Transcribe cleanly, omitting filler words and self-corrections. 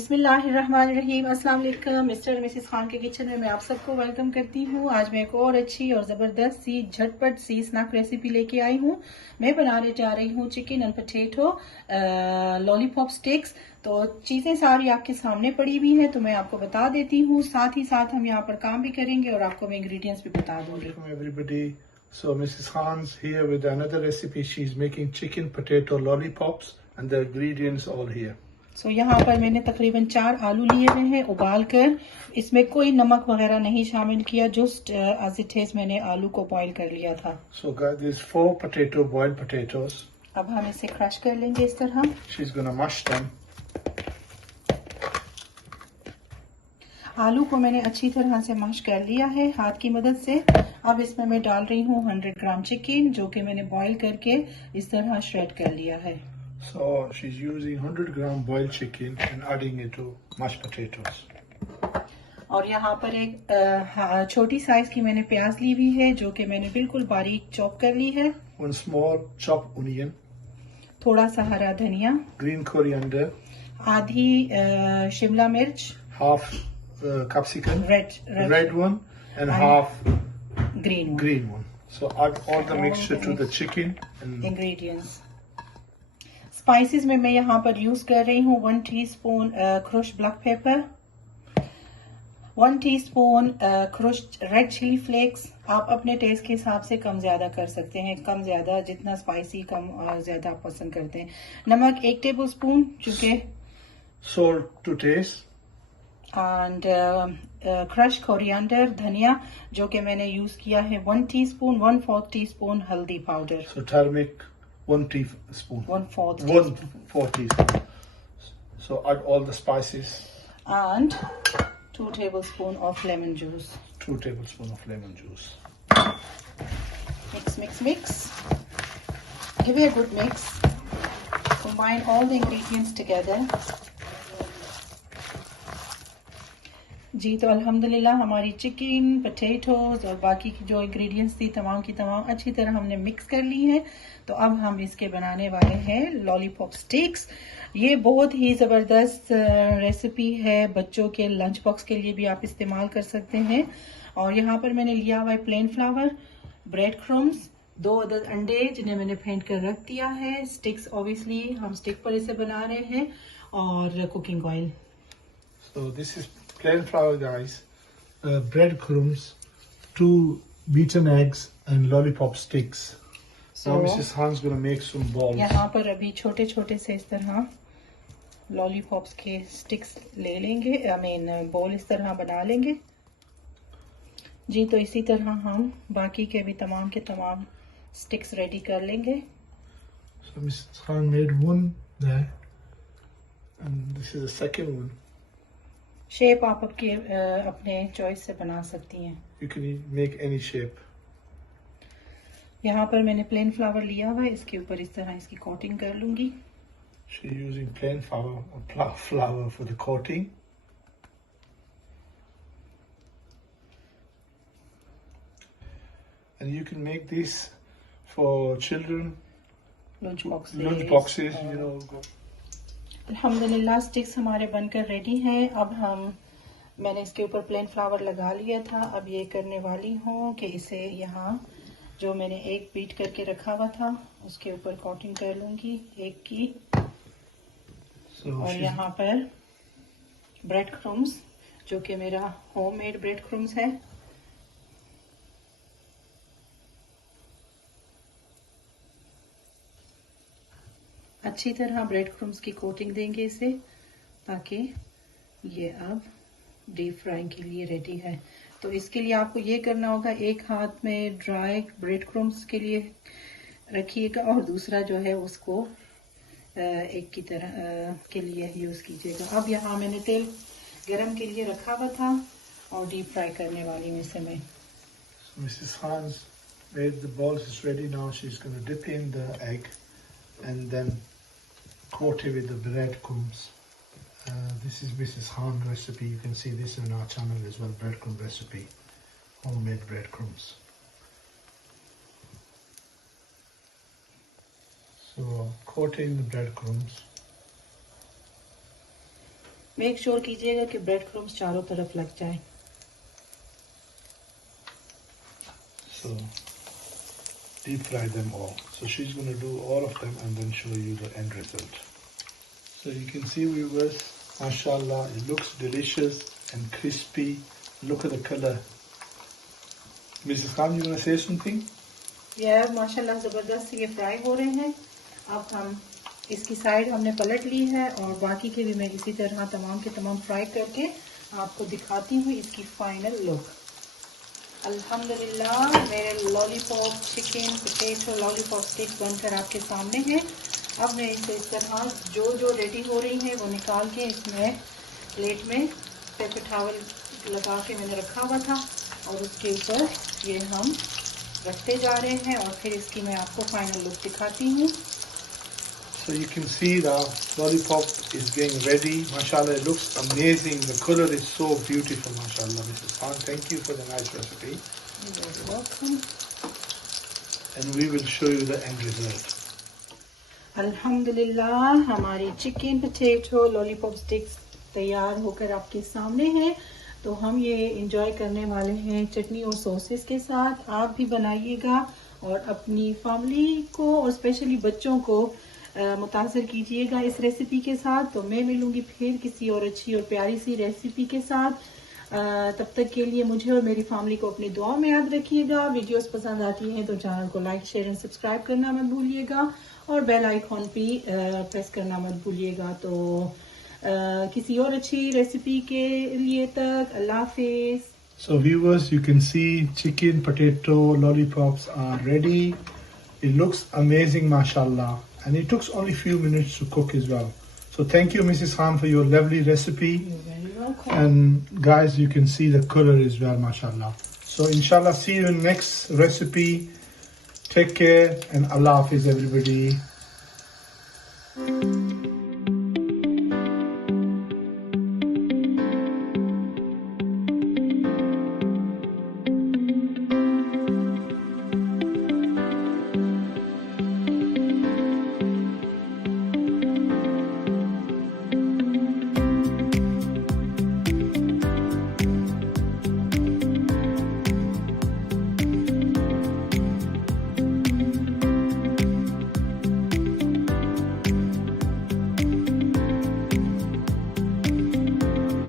बिस्मिल्लाहिर्रहमानिर्रहीम। अस्सलाम वालेकुम। मिस्टर और मिसेस खान के किचन में मैं आप सबको वेलकम करती हूँ। आज मैं एक और अच्छी और ज़बरदस्त सी झटपट सी स्नैक रेसिपी लेके आई हूँ। मैं बनाने जा रही हूँ chicken and potato lollipop sticks. तो चीज़ें सारी आपके सामने पड़ी हुई हैं, तो मैं आपको बता देती हूँ। साथ ही साथ हम यहाँ पर काम भी करेंगे और आपको मैं इंग्रेडिएंट्स भी बता दूँगी। Everybody, so Mrs. Khan's here with another recipe. She's making chicken potato lollipops and the ingredients all here. यहाँ पर मैंने तकरीबन 4 आलू लिए हुए हैं उबाल कर। इसमें कोई नमक वगैरह नहीं शामिल किया, जस्ट एज इट इज मैंने आलू को बॉईल कर लिया था। So guys, there's 4 boiled potatoes. अब हम इसे क्रश कर लेंगे इस तरह। She's gonna mash them. आलू को मैंने अच्छी तरह से मैश कर लिया है हाथ की मदद से। अब इसमें मैं डाल रही हूँ 100 ग्राम चिकन, जो कि मैंने बॉईल करके इस तरह श्रेड कर लिया है। So she's using 100 gram boiled chicken and adding it to mashed potatoes. और यहाँ पर एक छोटी साइज की मैंने प्याज ली हुई है, जो कि मैंने बिल्कुल बारीक चॉप कर ली है। 1 small chopped onion. थोड़ा सा हरा धनिया। Green coriander. आधी शिमला मिर्च। Half capsicum. Red one and half green one. So add all the mixture to the chicken and ingredients. Spices में मैं यहाँ पर यूज कर रही हूँ 1 teaspoon crushed black pepper, 1 teaspoon crushed red chilli flakes. आप अपने टेस्ट के हिसाब से कम ज्यादा कर सकते हैं, कम ज्यादा जितना स्पाइसी कम ज्यादा आप पसंद करते हैं। नमक 1 टेबलस्पून, चूंकि salt to taste. And crush coriander धनिया, जो कि मैंने यूज किया है 1 टीस्पून, 1/4 टीस्पून हल्दी powder. So turmeric 1 teaspoon. 1/4 teaspoon. So add all the spices. And 2 tablespoons of lemon juice. 2 tablespoons of lemon juice. Mix, mix, mix. Give it a good mix. Combine all the ingredients together. जी, तो अल्हम्दुलिल्लाह हमारी chicken, potatoes और बाकी की जो ingredients थी तमाम की तमाम अच्छी तरह हमने मिक्स कर ली है। तो अब हम इसके बनाने वाले हैं लॉलीपॉप स्टिक्स। ये बहुत ही ज़बरदस्त रेसिपी है, बच्चों के लंच बॉक्स के लिए भी आप इस्तेमाल कर सकते हैं। और यहाँ पर मैंने लिया हुआ है प्लेन फ्लावर, ब्रेड क्रम्स, 2 अदद अंडे जिन्हें मैंने फेंट कर रख दिया है, स्टिक्स ऑब्वियसली हम स्टिक पर इसे बना रहे हैं, और cooking oil. So this is plain flour, guys, bread crumbs, 2 beaten eggs and lollipop sticks. So now Mrs. Han's gonna make some balls. यहाँ पर अभी छोटे छोटे से इस तरह लॉलीपॉप्स के स्टिक्स ले लेंगे, बॉल इस तरह बना लेंगे। जी, तो इसी तरह हम बाकी के भी तमाम के तमाम स्टिक्स रेडी कर लेंगे। So Mrs. Han made one there, and this is the second one. Shape आप अपने चॉइस से बना सकती हैं। You can make any shape. यहाँ पर मैंने प्लेन फ्लावर लिया हुआ है, इसके ऊपर इस तरह इसकी कोटिंग कर लूंगी। She's using plain flour for the coating. And you can make this for children. Lunch boxes, you know. अल्हम्दुलिल्लाह स्टिक्स हमारे बनकर रेडी हैं। अब मैंने इसके ऊपर प्लेन फ्लावर लगा लिया था। अब ये करने वाली हूँ कि इसे यहाँ जो मैंने एक बीट करके रखा हुआ था उसके ऊपर कोटिंग कर लूंगी एक की। और यहाँ पर ब्रेड क्रम्स, जो कि मेरा होममेड ब्रेड क्रम्स है, अच्छी तरह ब्रेड क्रम्स की कोटिंग देंगे इसे, ताकि ये अब डीप फ्राइंग के लिए रेडी है। तो इसके लिए आपको ये करना होगा, एक हाथ में ड्राई ब्रेड क्रम्स के लिए रखिएगा और दूसरा जो है उसको एक की तरह के लिए यूज कीजिएगा। अब यहाँ मैंने तेल गरम के लिए रखा हुआ था और डीप फ्राई करने वाली हूँ इसे मैं। Mrs. Han's made the balls is ready now. She's going to dip in the egg and then coat it with the bread crumbs. This is Mrs. Han recipe. You can see this on our channel as well, breadcrumb recipe, homemade breadcrumbs. So coating the breadcrumbs. Make sure कीजिएगा कि bread crumbs चारों तरफ लग जाए। So deep fry them all. So she's going to do all of them and then show you the end result. So you can see, viewers, mashallah, it looks delicious and crispy. Look at the color. Mrs. Khan, you want to say something? Yeah, माशाल्लाह ज़बरदस्त ये fry हो रहे हैं। अब हम इसकी side हमने पलट ली है और बाकी के भी मैं इसी तरह तमाम के तमाम फ्राई करके आपको दिखाती हूँ इसकी फाइनल लुक। अल्हम्दुलिल्लाह मेरे lollipop chicken potato lollipop sticks बनकर आपके सामने हैं। अब मैं इसे इस तरह जो रेडी हो रही है वो निकाल के इसमें प्लेट में पेपर टॉवल लगा के मैंने रखा हुआ था और उसके ऊपर ये हम रखते जा रहे हैं और फिर इसकी मैं आपको फाइनल लुक दिखाती हूँ। So you can see the lollipop is getting ready. Mashallah, it looks amazing. The color is so beautiful, mashallah. Mrs. Khan, thank you for the nice recipe. You're welcome. And we will show you the end result. अल्हम्दुलिल्लाह हमारी chicken potato lollipop sticks तैयार होकर आपके सामने हैं। तो हम ये इंजॉय करने वाले हैं चटनी और सॉसेस के साथ। आप भी बनाइएगा और अपनी फैमिली को और स्पेशली बच्चों को मुतासर कीजिएगा इस रेसिपी के साथ। तो मैं मिलूंगी फिर किसी और अच्छी और प्यारी सी रेसिपी के साथ। तब तक के लिए मुझे और मेरी फैमिली को अपनी दुआ में याद रखिएगा। वीडियोस पसंद आती हैं तो चैनल को लाइक शेयर एंड सब्सक्राइब करना मत भूलिएगा और बेल आइकॉन पे प्रेस करना मत भूलिएगा। तो किसी और अच्छी रेसिपी के लिए तक अल्लाह हाफिज। So viewers, you can see chicken potato lollipops are ready. It looks amazing, mashallah, and it took only few minutes to cook as well. So thank you, Mrs. Khan, for your lovely recipe. You're very welcome. And guys, you can see the color as well, mashallah. So inshallah, see you in next recipe. Take care and Allah Hafiz everybody.